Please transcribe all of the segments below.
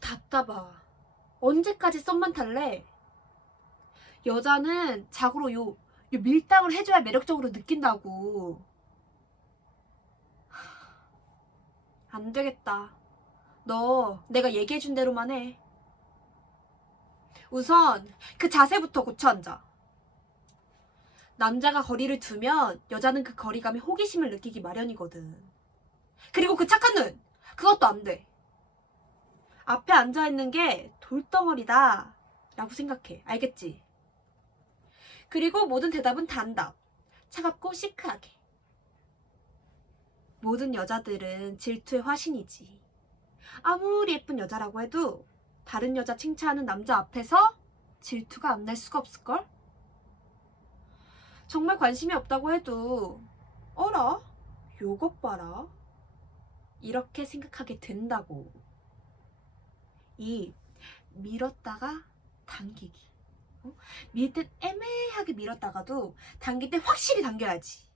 답답하. 언제까지 썸만 탈래? 여자는 자고로 요, 요 밀당을 해줘야 매력적으로 느낀다고. 하, 안 되겠다. 너 내가 얘기해준 대로만 해. 우선 그 자세부터 고쳐 앉아. 남자가 거리를 두면 여자는 그 거리감에 호기심을 느끼기 마련이거든. 그리고 그 착한 눈! 그것도 안 돼. 앞에 앉아있는 게 돌덩어리다. 라고 생각해. 알겠지? 그리고 모든 대답은 단답. 차갑고 시크하게. 모든 여자들은 질투의 화신이지. 아무리 예쁜 여자라고 해도 다른 여자 칭찬하는 남자 앞에서 질투가 안 날 수가 없을걸? 정말 관심이 없다고 해도 어라? 요것 봐라. 이렇게 생각하게 된다고. 이 밀었다가 당기기. 어? 밀땐 애매하게 밀었다가도 당길 때 확실히 당겨야지.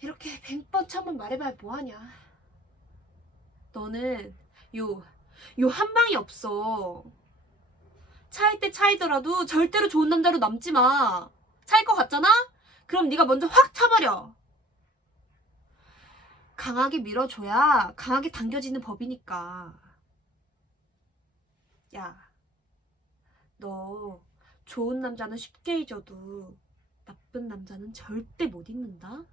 이렇게 백번 천번 말해봐야 뭐하냐. 너는 요, 요 한 방이 없어. 차일 때 차이더라도 절대로 좋은 남자로 남지 마. 차일 것 같잖아? 그럼 네가 먼저 확 차버려. 강하게 밀어줘야 강하게 당겨지는 법이니까. 야, 너 좋은 남자는 쉽게 잊어도 나쁜 남자는 절대 못 잊는다.